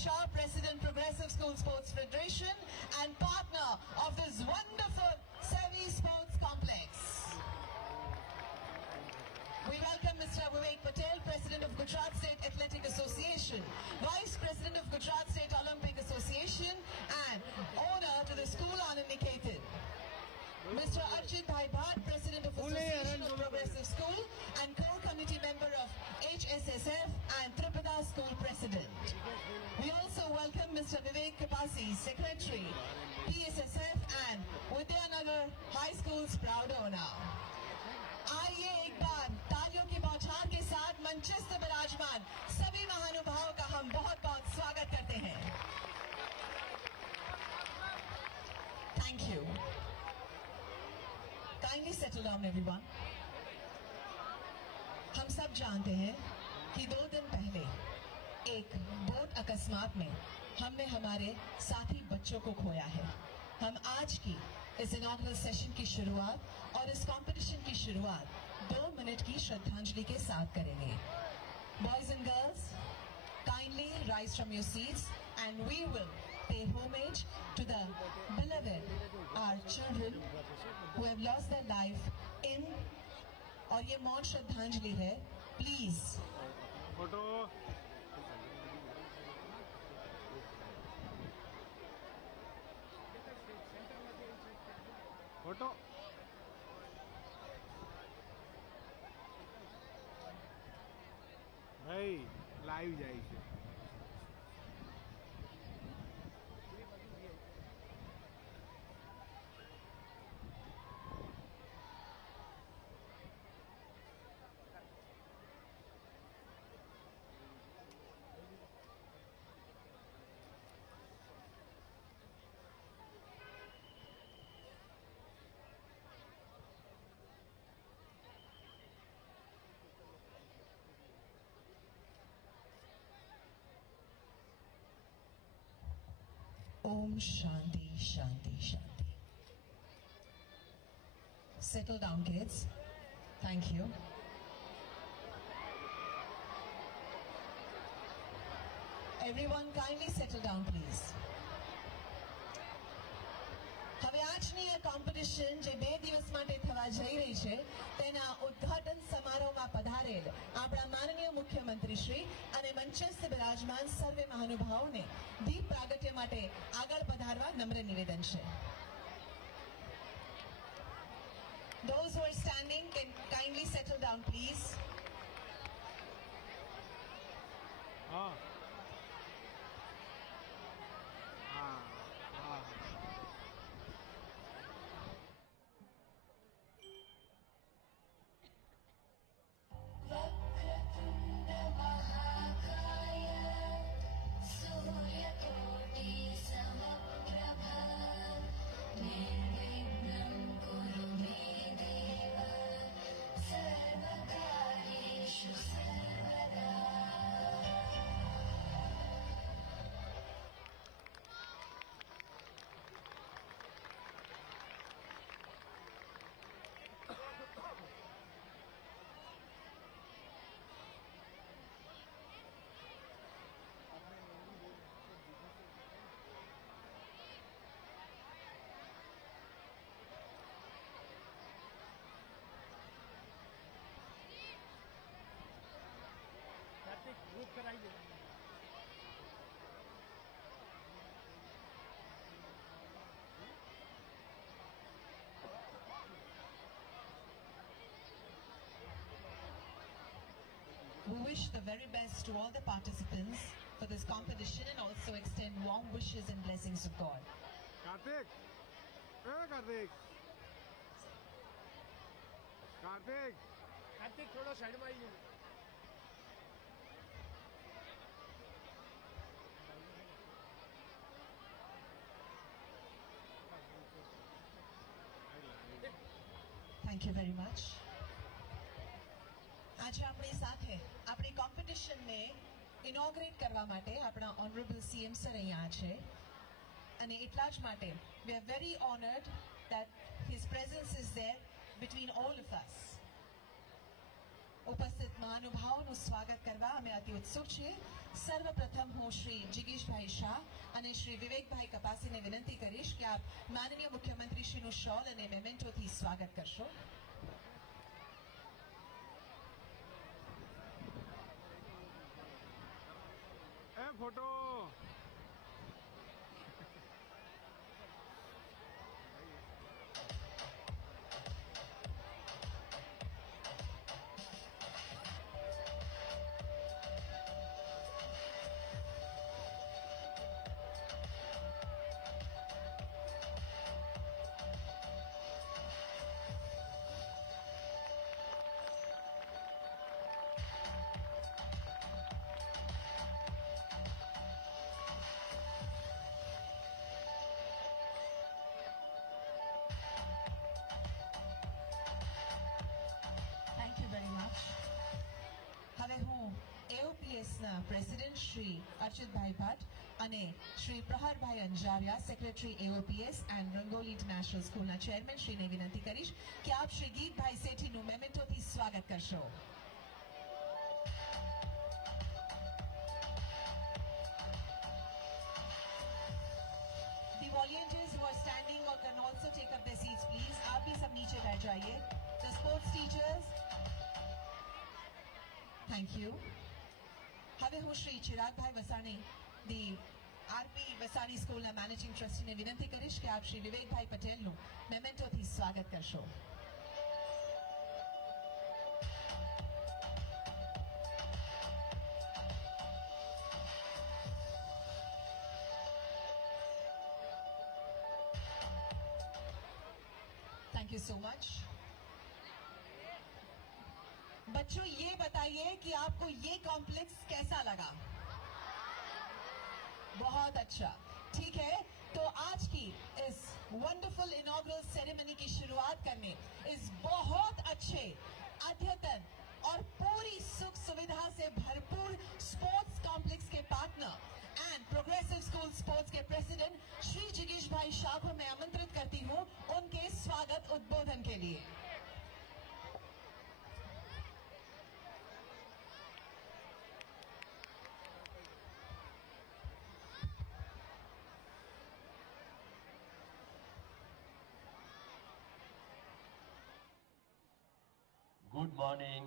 Shah, President, Progressive School Sports Federation and partner of this wonderful Sevi Sports Complex. We welcome Mr. Vivek Patel, President of Gujarat State Athletic Association, Vice President of Gujarat State Olympic Association and owner to the school Anand Niketan. Mr. Arjit Bhai Bhatt, President of Association of Progressive School and core committee member of HSSF and Tripada School President. We also welcome Mr. Vivek Kapasi, Secretary, PSSF and Vidyanagar High School's proud owner. आइए एक बार तालियों की बौछार के साथ मंचस्थ विराजमान सभी महानुभावों का हम बहुत बहुत स्वागत करते हैं. Thank you. Kindly settle down everyone. हम सब जानते हैं कि 2 दिन पहले एक बोट अकस्मात में हमने हमारे साथी बच्चों को खोया है. हम आज की इस इनॉग्रल सेशन की शुरुआत और इस कंपटीशन की शुरुआत 2 मिनट की श्रद्धांजलि के साथ करेंगे. Boys and girls, kindly rise from your seats and we will pay homage to the beloved, our children who have lost their life in. और ये मौन श्रद्धांजलि है. Please. फोटो. फोटो. भाई लाइव જાય છે. Om Shanti Shanti Shanti. Settle down, kids. Thank you. Everyone kindly settle down, please. હવે આજની આ કોમ્પિટિશન જે 2 દિવસ માટે થવા જઈ રહી છે તેના ઉદ્ઘાટન સમારોહમાં પધારેલ આપણા માનનીય મુખ્યમંત્રી શ્રી અને મંચસ્થ બિરાજમાન સર્વે મહાનુભાવોને દીપ પ્રાગટ્ય માટે આગળ પધારવા નમ્ર નિવેદન છે. Those who are standing can kindly settle down, please. हाँ हाँ हाँ. ग्रुप कराइए. We wish the very best to all the participants for this competition and also extend warm wishes and blessings of God. Kartik, Kartik, Kartik, Kartik थोड़ा side में आइए. Thank you very much. આજે આપણી સાથે આપણી કોમ્પિટિશનને ઇનોગ્રેટ કરવા માટે આપણા ઓનરેબલ સીએમ સર અહીંયા છે અને એટલા જ માટે we are very honored that his presence is there between all of us. ઉપસ્થિત મહાનુભાવોનું સ્વાગત કરવા અમે અતિ ઉત્સુક છીએ. સર્વપ્રથમ હું શ્રી જિગીશભાઈ શાહ અને શ્રી વિવેકભાઈ કપાસીને વિનંતી કરીશ કે આપ માનનીય મુખ્યમંત્રી શ્રીનું શોલ અને મેમેન્ટોથી સ્વાગત કરશો. Photo thank you very much. હવે હું એઓપીએસના પ્રેસિડેન્ટ શ્રી અર્ચિતભાઈ ભટ્ટ અને Shri Praharbhai Anjaria, secretary AOPS and Rangoli international સ્કૂલના ચેરમેન શ્રીને વિનંતી કરીશ કે આપ શ્રી ગીતભાઈ શેઠીનું મેમેન્ટોથી સ્વાગત કરશો. The volunteers who are standing or can also take up their seats, please. आप भी सब नीचे बैठ जाइए. The sports teachers. Thank you. હવે હું શ્રી ચિરાગભાઈ વસાણી, the આરપી વસાણી સ્કૂલના મેનેજિંગ ટ્રસ્ટીને વિનંતી કરીશ કે આપ શ્રી વિવેકભાઈ પટેલનું મેમેન્ટોથી સ્વાગત કરશો. Thank you so much. बच्चों ये बताइए कि आपको ये कॉम्प्लेक्स कैसा लगा? बहुत अच्छा. ठीक है, तो आज की इस वंडरफुल इनॉग्रल सेरेमनी की शुरुआत करने इस बहुत अच्छे, अद्यतन और पूरी सुख सुविधा से भरपूर स्पोर्ट्स कॉम्प्लेक्स के partner and progressive school sports के प्रेसिडेंट श्री जिगीश भाई शाह को मैं आमंत्रित करती हूँ उनके स्वागत उद्बोधन के लिए. Good morning.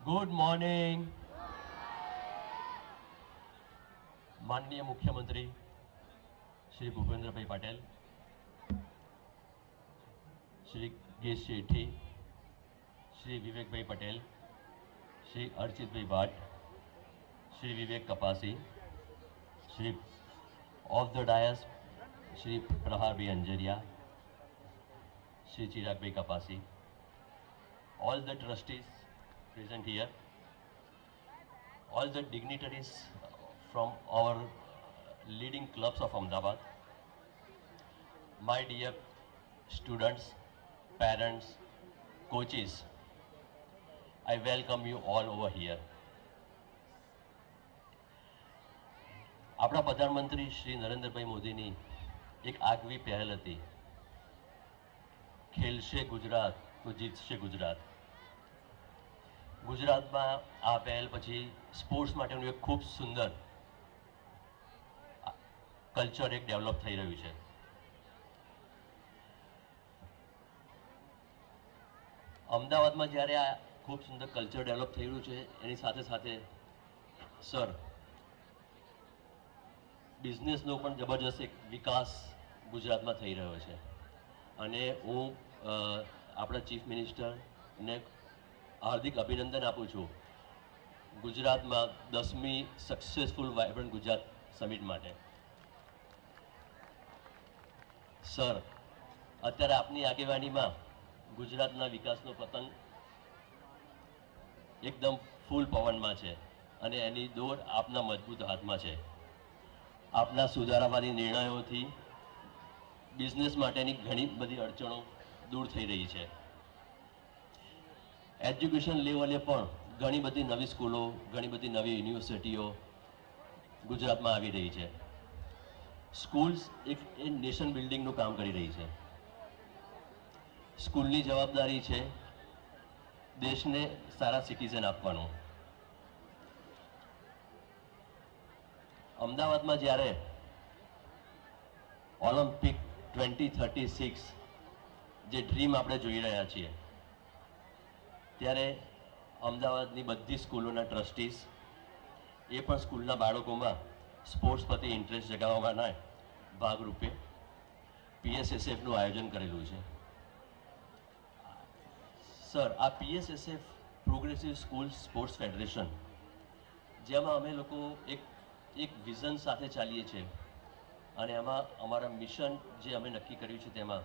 Good morning. माननीय मुख्यमंत्री Shri Bhupendrabhai Patel, Shri Girish Shethi, Shri Vivekbhai Patel, Shri Architbhai Bhatt, Shri Vivek Kapasi, Shri of the dais Shri Praharbhai Anjaria, Shri Chiragbhai Kapasi, all the trustees present here, all the dignitaries from our leading clubs of Ahmedabad, my dear students, parents, coaches, I welcome you all over here. આપણા પ્રધાનમંત્રી શ્રી નરેન્દ્રભાઈ મોદીની એક આગવી પહેલ હતી, ખેલશે ગુજરાત તો જીતશે ગુજરાત. ગુજરાતમાં આ પહેલ પછી સ્પોર્ટ્સ માટેનું એક ખૂબ સુંદર કલ્ચર એક ડેવલપ થઈ રહ્યું છે. અમદાવાદમાં જ્યારે આ ખૂબ સુંદર કલ્ચર ડેવલપ થઈ રહ્યું છે, એની સાથે સાથે સર બિઝનેસનો પણ જબરજસ્ત એક વિકાસ ગુજરાતમાં થઈ રહ્યો છે. અને હું આપણા ચીફ મિનિસ્ટરને હાર્દિક અભિનંદન આપું છું ગુજરાતમાં 10મી સક્સેસફુલ વાઇબ્રન્ટ ગુજરાત સમિટ માટે. સર, અત્યારે આપની આગેવાનીમાં ગુજરાતના વિકાસનો પતંગ એકદમ ફૂલ પવનમાં છે અને એની દોર આપના મજબૂત હાથમાં છે. આપના સુધારાવાદી નિર્ણયોથી બિઝનેસ માટેની ઘણી બધી અડચણો દૂર થઈ રહી છે. એજ્યુકેશન લેવલે પણ ઘણી બધી નવી સ્કૂલો, ઘણી બધી નવી યુનિવર્સિટીઓ ગુજરાતમાં આવી રહી છે. સ્કૂલ્સ એક નેશન બિલ્ડિંગનું કામ કરી રહી છે. સ્કૂલની જવાબદારી છે દેશને સારા સિટીઝન આપવાનો. અમદાવાદમાં જ્યારે ઓલિમ્પિક 2036 જે ડ્રીમ આપણે જોઈ રહ્યા છીએ, ત્યારે અમદાવાદની બધી સ્કૂલોના ટ્રસ્ટીઝ એ પણ સ્કૂલના બાળકોમાં સ્પોર્ટ્સ પ્રત્યે ઇન્ટરેસ્ટ જગાવવાના ભાગરૂપે PSSFનું આયોજન કરેલું છે. સર, આ PSSF progressive school sports federation, જેમાં અમે લોકો એક વિઝન સાથે ચાલીએ છીએ અને એમાં અમારા મિશન જે અમે નક્કી કર્યું છે તેમાં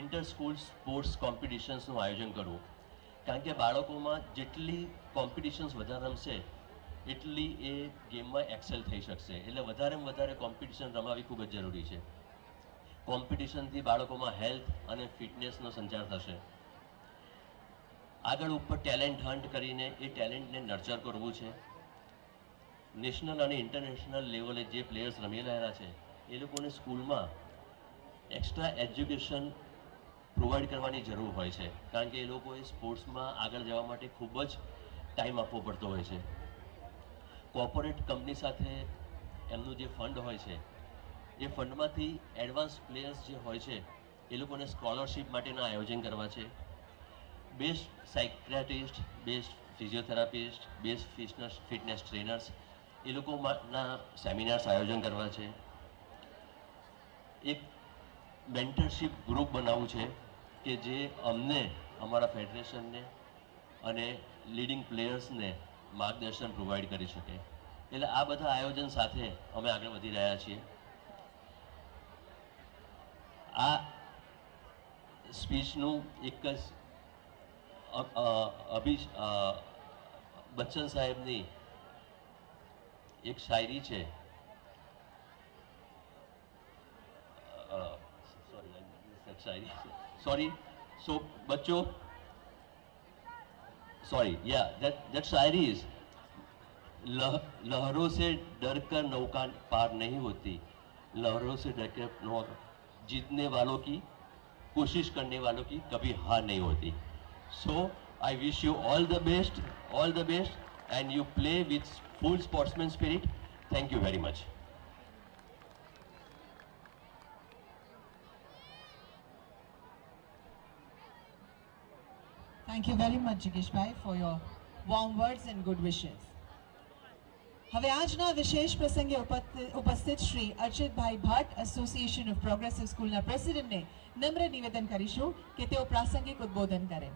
ઇન્ટર સ્કૂલ સ્પોર્ટ્સ કોમ્પિટિશન્સનું આયોજન કરવું. કારણ કે બાળકોમાં જેટલી કોમ્પિટિશન્સ વધારે રમશે એટલી એ ગેમમાં એક્સેલ થઈ શકશે. એટલે વધારેમાં વધારે કોમ્પિટિશન રમાવી ખૂબ જ જરૂરી છે. કોમ્પિટિશનથી બાળકોમાં હેલ્થ અને ફિટનેસનો સંચાર થશે. આગળ ઉપર ટેલેન્ટ હન્ટ કરીને એ ટેલેન્ટને નર્ચર કરવું છે. નેશનલ અને ઇન્ટરનેશનલ લેવલે જે પ્લેયર્સ રમી રહેલા છે એ લોકોને સ્કૂલમાં એક્સ્ટ્રા એજ્યુકેશન પ્રોવાઈડ કરવાની જરૂર હોય છે. કારણ કે એ લોકોએ સ્પોર્ટ્સમાં આગળ જવા માટે ખૂબ જ ટાઈમ આપવો પડતો હોય છે. કોર્પોરેટ કંપની સાથે એમનું જે ફંડ હોય છે એ ફંડમાંથી એડવાન્સ પ્લેયર્સ જે હોય છે એ લોકોને સ્કોલરશિપ માટેના આયોજન કરવા છે. Best psychiatrist, best physiotherapist, best fitness trainers એ લોકોના સેમિનાર્સ આયોજન કરવા છે. એક મેન્ટરશિપ ગ્રુપ બનાવવું છે કે જે અમને, અમારા ફેડરેશનને અને લીડિંગ પ્લેયર્સને માર્ગદર્શન પ્રોવાઈડ કરી શકે. એટલે આ બધા આયોજન સાથે અમે આગળ વધી રહ્યા છીએ. આ સ્પીચનું એક જ બચ્ચન સાહેબની એક શાયરી છે. Sorry. So, बच्चों, sorry, yeah, that Shayari is लहरों से डरकर नौका पार नहीं होती, लहरों से डरकर नौका जीतने वालों की, कोशिश करने वालों की कभी हार नहीं होती. So, I wish you all the best, and you play with full sportsman spirit. Thank you very much. Thank you very much, Jigeshbhai, for your warm words and good wishes. હવે આજના વિશેષ પ્રસંગે ઉપસ્થિત Shri Architbhai Bhatt, association of progressive સ્કૂલના પ્રેસિડેન્ટને નમ્ર નિવેદન કરીશું કે તેઓ પ્રાસંગિક ઉદ્બોધન કરે.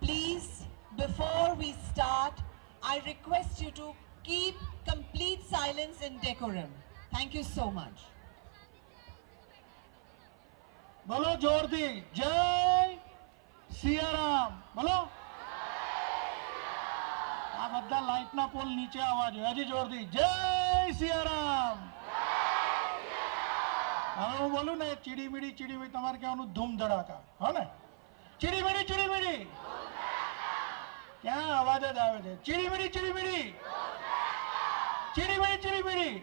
Please, before we start, I request you to keep complete silence and decorum. Thank you so much. બોલો જોરથી જય સિયારામ. બોલો. આ બધા લાઈટના પોલ નીચે આવવા જોઈએ. હજી જોરથી જય સિયારામ. હવે હું બોલું ને ચીડીમીડી ચીડીમીડી, તમારે કહેવાનું ધૂમ ધડાકા. હો ને? ચીડીમીડી ચીડીમીડી ક્યાં અવાજ જ આવે છે? ચીડીમીડી ચીડીમીડી ચીડીમીડી ચીડીમીડી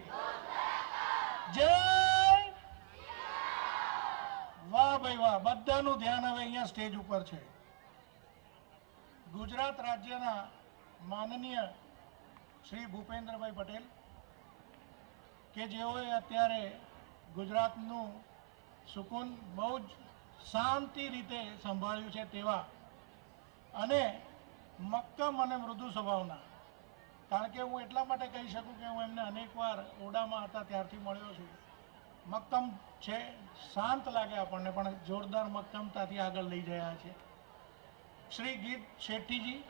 જય. વાહ ભાઈ વાહ. બધાનું ધ્યાન હવે અહીંયા સ્ટેજ ઉપર છે. ગુજરાત રાજ્યના માનનીય શ્રી ભૂપેન્દ્રભાઈ પટેલ કે જેઓએ અત્યારે ગુજરાતનું સુકૂન બહુ જ શાંતિ રીતે સંભાળ્યું છે તેવા અને મક્કમ અને મૃદુ સ્વભાવના. કારણ કે હું એટલા માટે કહી શકું કે હું એમને અનેકવાર ઓરડામાં હતા ત્યારથી મળ્યો છું. મક્કમ છે, શાંત લાગે આપણને, પણ જોરદાર મક્કમતાથી આગળ લઈ રહ્યા છે. શ્રી ગીત શેટ્ટીજી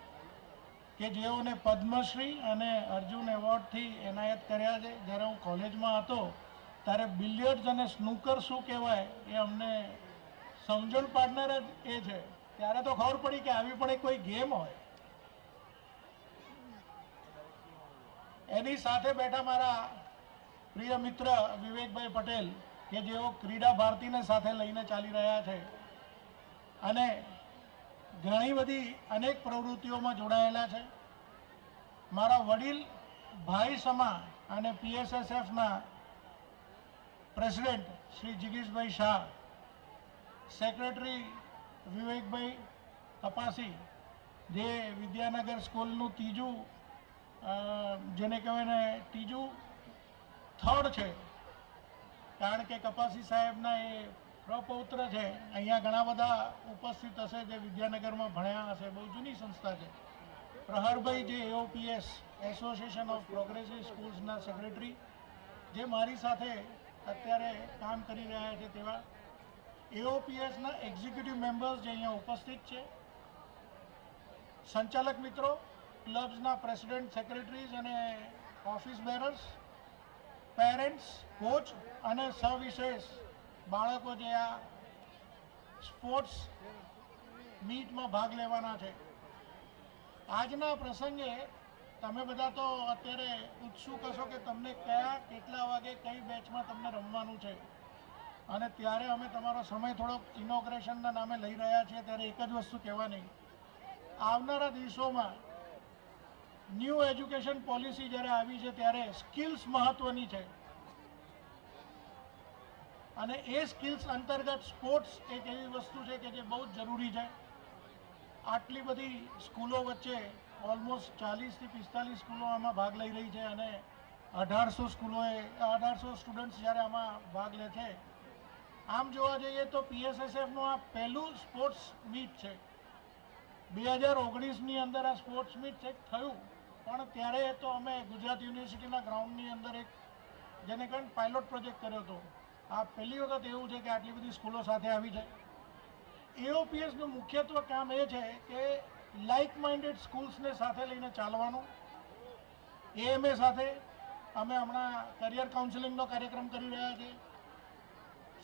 કે જેઓને પદ્મશ્રી અને અર્જુન એવોર્ડથી એનાયત કર્યા છે. જ્યારે હું કોલેજમાં હતો ત્યારે બિલિયર્ડ્સ અને સ્નૂકર શું કહેવાય એ અમને સમજણ પાડનાર જ એ છે. ત્યારે તો ખબર પડી કે આવી પણ કોઈ ગેમ હોય. એની સાથે બેઠા મારા પ્રિય મિત્ર વિવેકભાઈ પટેલ કે જેઓ ક્રીડા ભારતીને સાથે લઈને ચાલી રહ્યા છે અને ઘણી બધી અનેક પ્રવૃત્તિઓમાં જોડાયેલા છે. મારા વડીલ ભાઈ સમા અને PSSFના પ્રેસિડેન્ટ શ્રી જિગીશભાઈ શાહ, સેક્રેટરી વિવેકભાઈ કપાસી જે વિદ્યાનગર સ્કૂલનું ત્રીજું જેને કહેવાય ને ત્રીજું થર્ડ છે, કારણ કે કપાસી સાહેબના એ પ્રપૌત્ર છે. અહીંયા ઘણા બધા ઉપસ્થિત હશે જે વિદ્યાનગરમાં ભણ્યા હશે. બહુ જૂની સંસ્થા છે. પ્રહરભાઈ જે એઓપીએસ એસોસિએશન ઓફ પ્રોગ્રેસિવ સ્કૂલ્સના સેક્રેટરી, જે મારી સાથે અત્યારે કામ કરી રહ્યા છે, તેવા એઓપીએસના એક્ઝિક્યુટિવ મેમ્બર્સ જે અહીંયા ઉપસ્થિત છે, સંચાલક મિત્રો, ક્લબ્સના પ્રેસિડેન્ટ, સેક્રેટરીઝ અને ઓફિસ બેરર્સ, પેરેન્ટ્સ, કોચ અને સવિશેષ બાળકો જે આ સ્પોર્ટ્સ મીટમાં ભાગ લેવાના છે. આજના પ્રસંગે તમે બધા તો અત્યારે ઉત્સુક હશો કે તમને કેટલા વાગે કઈ બેચમાં તમને રમવાનું છે, અને ત્યારે અમે તમારો સમય થોડોક ઇનોગ્રેશનના નામે લઈ રહ્યા છીએ. ત્યારે એક જ વસ્તુ કહેવાની, આવનારા દિવસોમાં ન્યૂ એજ્યુકેશન પોલિસી જ્યારે આવી છે ત્યારે સ્કિલ્સ મહત્વની છે, અને એ સ્કિલ્સ અંતર્ગત સ્પોર્ટ્સ એક એવી વસ્તુ છે કે જે બહુ જ જરૂરી છે. આટલી બધી સ્કૂલો વચ્ચે ઓલમોસ્ટ 40 થી 45 સ્કૂલો આમાં ભાગ લઈ રહી છે, અને 1800 સ્ટુડન્ટ્સ જ્યારે આમાં ભાગ લે છે. આમ જોવા જઈએ તો પીએસએસએફનું આ પહેલું સ્પોર્ટ્સ મીટ છે. 2019ની અંદર આ સ્પોર્ટ્સ મીટ ચેક થયું, પણ ત્યારે તો અમે ગુજરાત યુનિવર્સિટીના ગ્રાઉન્ડની અંદર એક જેને કંઈ પાયલોટ પ્રોજેક્ટ કર્યો હતો. આ પહેલી વખત એવું છે કે આટલી બધી સ્કૂલો સાથે આવી છે. એઓપીએસનું મુખ્યત્વે કામ એ છે કે લાઇક માઇન્ડેડ સ્કૂલ્સને સાથે લઈને ચાલવાનું. એએમએ સાથે અમે હમણાં કરિયર કાઉન્સેલિંગનો કાર્યક્રમ કરી રહ્યા છીએ.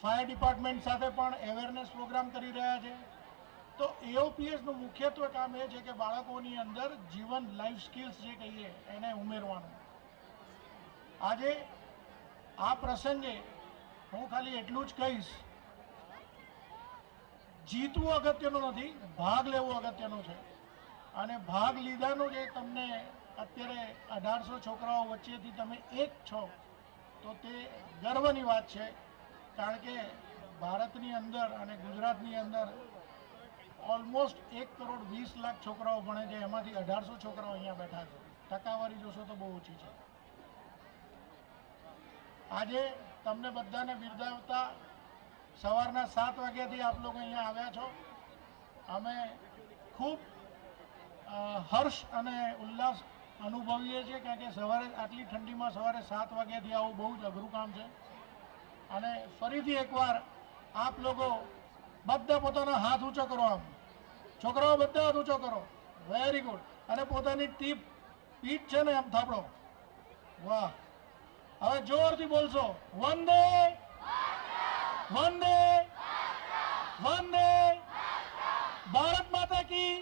ફાયર ડિપાર્ટમેન્ટ સાથે પણ અવેરનેસ પ્રોગ્રામ કરી રહ્યા છે. તો એઓપીએસનું મુખ્યત્વે કામ એ છે કે બાળકોની અંદર જીવન લાઈફ સ્કિલ્સ જે કહીએ એને ઉમેરવાનું. આજે આ પ્રસંગે હું ખાલી એટલું જ કહીશ, જીતવું અગત્યનું નથી, ભાગ લેવો અગત્યનો છે. અને ભાગ લીધાનું જે તમને અત્યારે 1800 છોકરાઓ વચ્ચેથી તમે એક છો, તો તે ગર્વની વાત છે. કારણ કે ભારતની અંદર અને ગુજરાતની અંદર ઓલમોસ્ટ 1,20,00,000 છોકરાઓ ભણે છે, એમાંથી 1800 છોકરાઓ અહીંયા બેઠા છે. ટકાવારી જોશો તો બહુ ઓછી છે. આજે તમને બધાને બિરદાવતા સવારના 7 વાગ્યાથી આપ લોકો અહીંયા આવ્યા છો. અમે ખૂબ હર્ષ અને ઉલ્લાસ અનુભવીએ છીએ, કારણ કે સવારે આટલી ઠંડીમાં સવારે 7 વાગ્યાથી આવું બહુ જ અઘરું કામ છે. અને ફરીથી એકવાર આપ લોકો બધા પોતાનો હાથ ઊંચો કરો, આમ છોકરાઓ બધા હાથ ઊંચો કરો. Very good. અને પોતાની પીઠ છે ને એમ થાપડો. વાહ. હવે જોરથી બોલશો, વંદે વંદે વંદે ભારત માતા કી.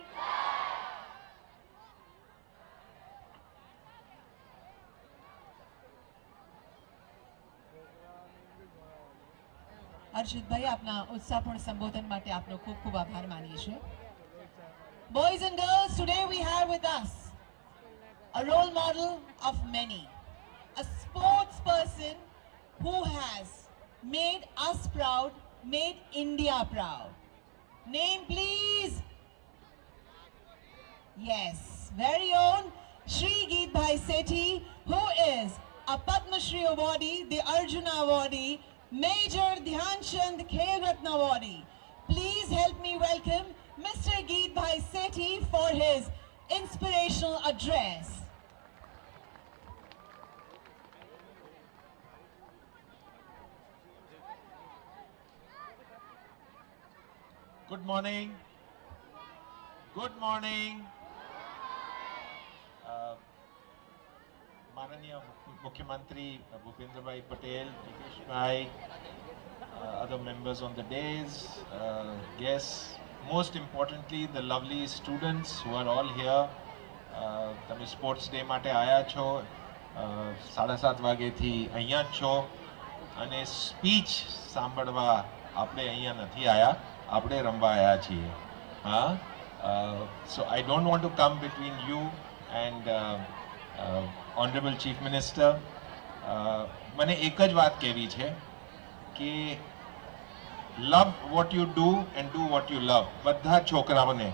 હર્ષિતભાઈ, આપના ઉત્સાહપૂર્ણ સંબોધન માટે આપનો ખૂબ ખૂબ આભાર માનીએ છીએ. Boys and girls, today we have with us a role model of many, a sports person who has made us proud, made India proud. Name please. Yes, very own Shri Geetbhai Sethi, who is a Padma Shri awardee, the Arjuna awardee, Major Dhyan Chand Khel Ratna awardee. Please help me welcome Mr. Geetbhai Sethi for his inspirational address. Good morning. Good morning. माननीय मुख्यमंत्री Bhupendrabhai Patel, Nitish Bhai, other members on the days, guests, most importantly the lovely students who are all here. તમે sports day માટે આવ્યા છો, 7:30 વાગ્યાથી અહીંયા જ છો, અને સ્પીચ સાંભળવા આપણે અહીંયા નથી આવ્યા, આપણે રમવા આવ્યા છીએ. હા, so I don't want to come between you and honourable chief minister. મને એક જ વાત કહેવી છે કે love what you do and do what you love. બધા છોકરાઓને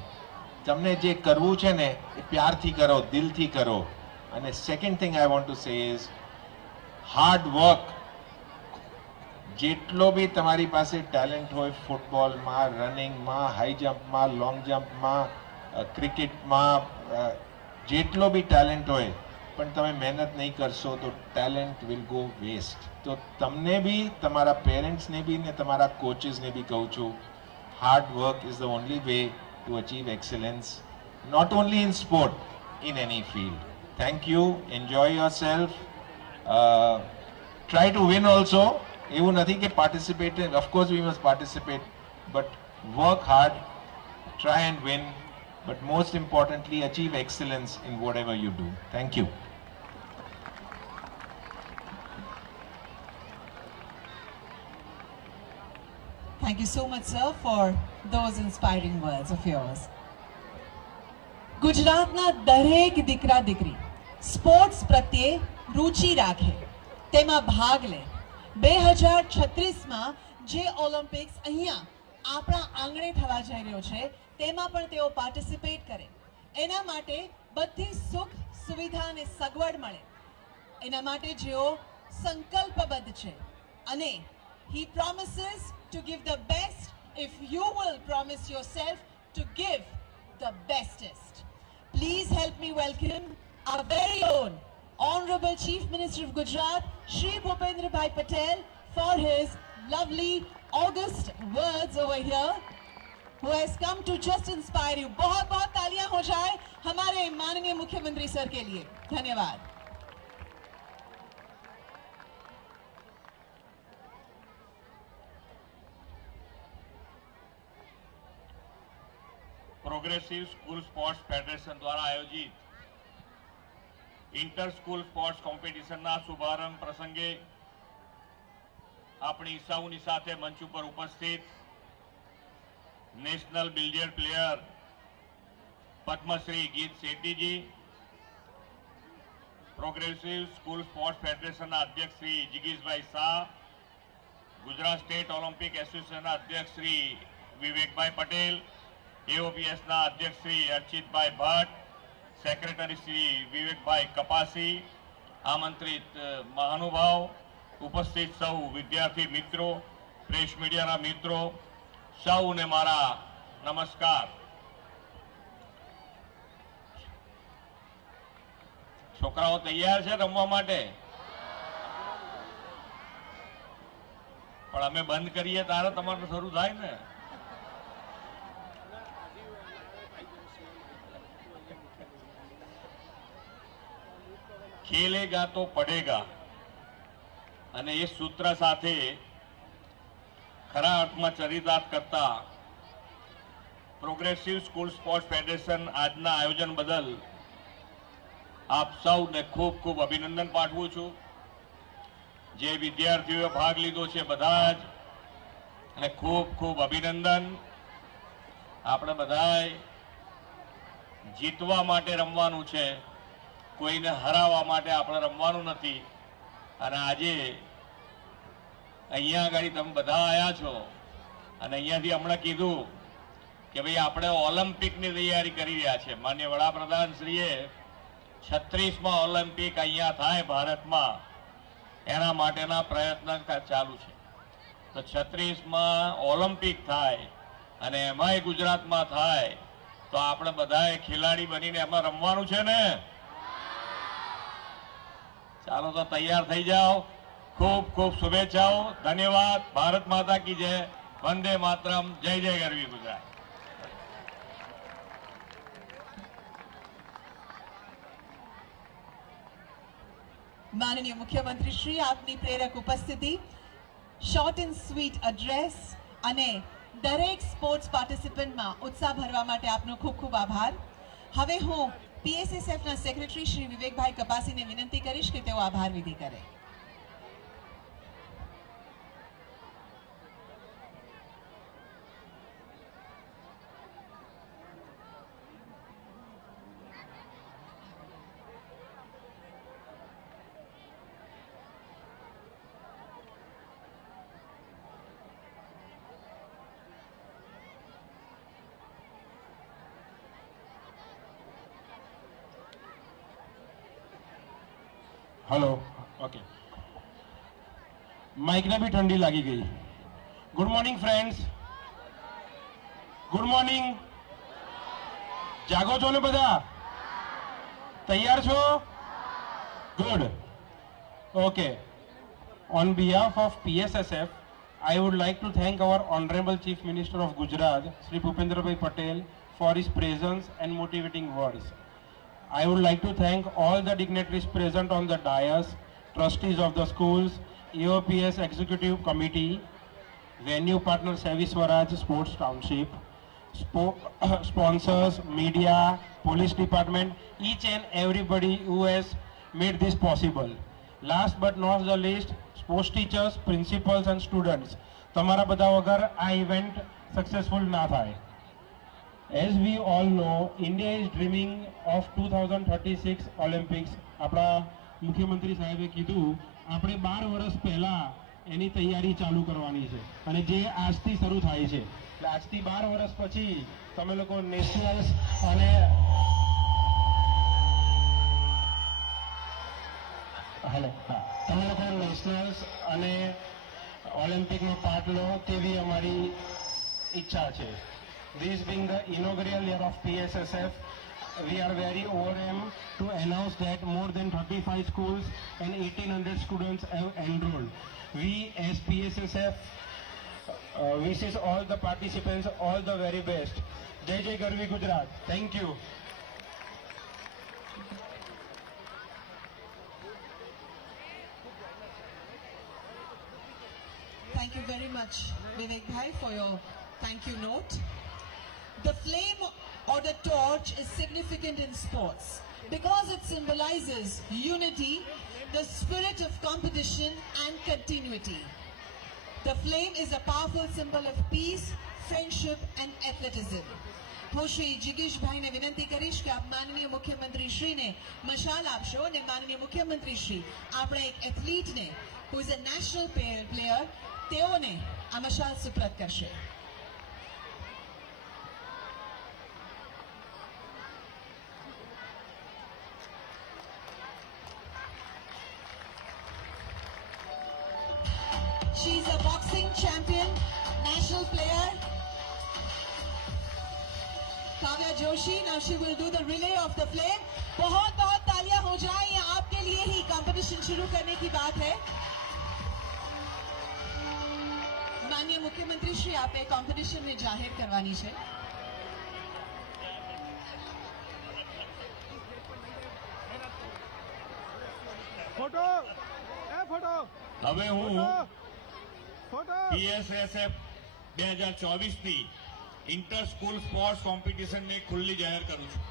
તમને જે કરવું છે ને એ પ્યારથી કરો, દિલથી કરો. અને second thing I want to say is hard work. જેટલો બી તમારી પાસે ટેલેન્ટ હોય, ફૂટબોલમાં, રનિંગમાં, હાઈ જમ્પમાં, લોંગ જમ્પમાં, ક્રિકેટમાં, જેટલો બી ટેલેન્ટ હોય, પણ તમે મહેનત નહીં કરશો તો ટેલેન્ટ વિલ ગો વેસ્ટ. તો તમને બી, તમારા પેરેન્ટ્સને બી ને તમારા કોચિસને બી કહું છું, hard work is the only way to achieve excellence, not only in sport, in any field. Thank you. Enjoy yourself. Try to win also. એવું નથી કે participate, of course we must participate, but work hard, try and win, but most importantly achieve excellence in whatever you do. Thank you. Thank you so much, sir, for those inspiring words of yours. ગુજરાતના દરેક દીકરા દીકરી sports પ્રત્યે રુચિ રાખે, તેમાં ભાગ લે. 2036માં જે ઓલિમ્પિક્સ અહીંયા આપણા આંગણે થવા જઈ રહ્યો છે તેમાં પણ તેઓ પાર્ટિસિપેટ કરે. એના માટે બધી સુખ સુવિધા અને સગવડ મળે, એના માટે જેઓ સંકલ્પબદ્ધ છે. અને he promises to give the best if you will promise yourself to give the bestest. Please help me welcome our very own Honorable Chief Minister of Gujarat, Shri Bhupendra Bhai Patel, for his lovely August words over here, who has come to just inspire you. बहुत बहुत तालियां हो जाए हमारे माननीय मुख्यमंत्री sir के लिए. धन्यवाद. પ્રોગ્રેસિવ સ્કૂલ સ્પોર્ટ્સ ફેડરેશન દ્વારા આયોજિત ઇન્ટર સ્કૂલ સ્પોર્ટ્સ કોમ્પિટિશનના શુભારંભ પ્રસંગે આપણી સૌની સાથે મંચ ઉપર ઉપસ્થિત નેશનલ બિલિયર્ડ પ્લેયર પદ્મશ્રી ગીત શેટ્ટીજી, પ્રોગ્રેસિવ સ્કૂલ સ્પોર્ટ્સ ફેડરેશનના અધ્યક્ષ શ્રી જિગીશભાઈ શાહ, ગુજરાત સ્ટેટ ઓલિમ્પિક એસોસિએશનના અધ્યક્ષ શ્રી વિવેકભાઈ પટેલ, એઓપીએસના અધ્યક્ષ શ્રી અર્ચિતભાઈ ભટ્ટ, સેક્રેટરી શ્રી વિવેકભાઈ કપાસી, આમંત્રિત મહાનુભાવ, ઉપસ્થિત સૌ વિદ્યાર્થી મિત્રો, પ્રેસ મીડિયાના મિત્રો, સૌને મારા નમસ્કાર. છોકરાઓ તૈયાર છે રમવા માટે? પણ અમે બંધ કરીએ ત્યારે તમારે શરૂ થાય ને. ખેલેગા તો પડેગા, અને એ સૂત્ર સાથે ખરા અર્થમાં ચરિતાર્થ કરતા પ્રોગ્રેસિવ સ્કૂલ સ્પોર્ટ્સ ફેડરેશન આજના આયોજન બદલ આપ સૌને ખૂબ ખૂબ અભિનંદન પાઠવું છું. જે વિદ્યાર્થીઓએ ભાગ લીધો છે બધા જ અને ખૂબ ખૂબ અભિનંદન. આપણે બધાએ જીતવા માટે રમવાનું છે, કોઈને હરાવવા માટે આપણે રમવાનું નથી. અને આજે અહીંયા આગળ તમે બધા આવ્યા છો અને અહીંયાથી હમણાં કીધું કે ભાઈ આપણે ઓલિમ્પિકની તૈયારી કરી રહ્યા છે. માનનીય વડાપ્રધાન શ્રીએ 36માં ઓલિમ્પિક અહીંયા થાય ભારતમાં, એના માટેના પ્રયત્ન ચાલુ છે. તો 36માં ઓલિમ્પિક થાય અને એમાંય ગુજરાતમાં થાય તો આપણે બધાએ ખેલાડી બનીને એમાં રમવાનું છે ને. ચાલો તો તૈયાર થઈ જાઓ. ખૂબ ખૂબ શુભેચ્છાઓ. ધન્યવાદ. ભારત માતા કી જય. વંદે માતરમ. જય જય ગરવી ગુજરાત. માનનીય મુખ્યમંત્રી શ્રી, આપની પ્રેરક ઉપસ્થિતિ, શોર્ટ એન્ડ સ્વીટ એડ્રેસ અને દરેક સ્પોર્ટ્સ પાર્ટિસિપન્ટમાં ઉત્સાહ ભરવા માટે આપનો ખૂબ ખૂબ આભાર. હવે હું પીએસએસએફના સેક્રેટરી શ્રી વિવેકભાઈ કપાસીને વિનંતી કરીશ કે તેઓ આભાર વિધિ કરે. हेलो ओके माइक ने भी ठंडी लगी गई good morning friends good morning जागो छो ने बधा तैयार छो good okay on behalf of PSSF I would like to thank our honorable chief minister of Gujarat Shri Bhupendra Bhai Patel for his presence and motivating words. I would like to thank all the dignitaries present on the dais, trustees of the schools, EOPS Executive Committee, venue partner Savi Swaraj Sports Township, sponsors, media, police department, each and everybody who has made this possible. Last but not the least, sports teachers, principals and students. તમારા બધા વગર આ event successful ના થાય. As we all know, India is dreaming of 2036 Olympics. આપણા મુખ્યમંત્રી સાહેબે કીધું આપણે 12 વર્ષ પહેલા એની તૈયારી ચાલુ કરવાની છે અને જે આજથી શરૂ થાય છે. એટલે આજથી 12 વર્ષ પછી તમે લોકો નેશનલ્સ અને હેલો હા તમે લોકો નેશનલ્સ અને ઓલિમ્પિકમાં પાર્ટ લો તેવી અમારી ઈચ્છા છે. This being the inaugural year of PSSF, we are very overwhelmed to announce that more than 35 schools and 1800 students have enrolled. We as PSSF wishes all the participants all the very best. Jai Jai Garvi Gujarat. Thank you. Thank you very much, Vivek Bhai, for your thank you note. The flame or the torch is significant in sports because it symbolizes unity, the spirit of competition and continuity. The flame is a powerful symbol of peace, friendship and athleticism. હું શ્રી જિગીશભાઈને વિનંતી કરીશ કે આપ માનનીય મુખ્યમંત્રી શ્રીને મશાલ આપશો અને માનનીય મુખ્યમંત્રી શ્રી આપણે એક એથ્લીટને who is a national player તેઓને આ મશાલ સુપ્રત કરશે. She is a boxing champion, national player. Kavya Joshi, now she will do the relay of the flame. बहुत बहुत तालियां हो जाए, ये आपके लिए ही कंपटीशन शुरू करने की बात है. माननीय मुख्यमंत्री श्री आपे कंपटीशन में जाहिर करवानी है. ફોટો એ ફોટો હવે હું ફોટો PSSF 2024 ની ઇન્ટર સ્કૂલ સ્પોર્ટ્સ કોમ્પિટિશન ને ખુલ્લી જાહેર કરું છું.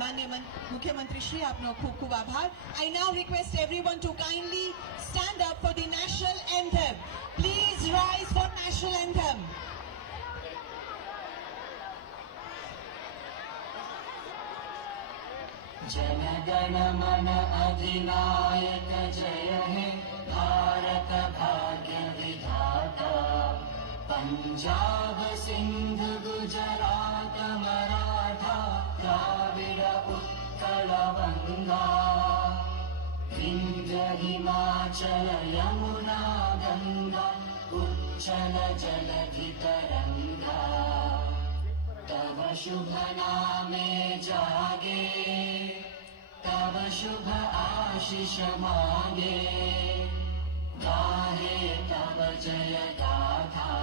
माननीय मुख्यमंत्री श्री आपनो खूब खूब आभार. I now request everyone to kindly stand up for the national anthem. Please rise for national anthem. Jana Gana मन अधिनायक जय हे भारत भाग्य विधाता पंजाब सिंध गुजरात मराठा द्राविड उत्कल गंगा विंध्य हिमाचल यमुना गंगा उच्चल जलधि तरंगा तव शुभ नामे जागे तव शुभ आशीष मांगे गाहे तव जय गाथा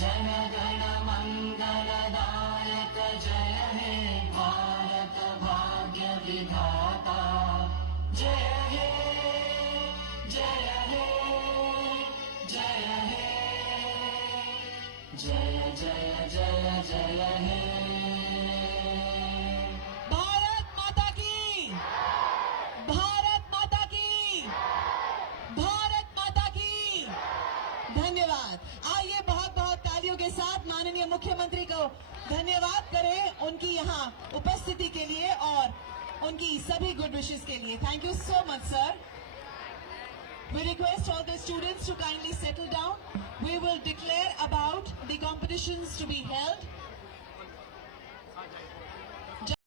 जन गण मंगलदायक जय हे भारत भाग्य विधाता जय हे जय हे जय हे जय जय जय जय हे भारत माता की, भारत माता की, भारत माता की. धन्यवाद. आइए बहुत बहुत तालियों के साथ माननीय मुख्यमंत्री को धन्यवाद करें उनकी यहाँ उपस्थिति के लिए और उनकी सभी गुड विशेस के लिए. Thank you so much sir. We request all the students to kindly settle down. We will declare about the competitions to be held.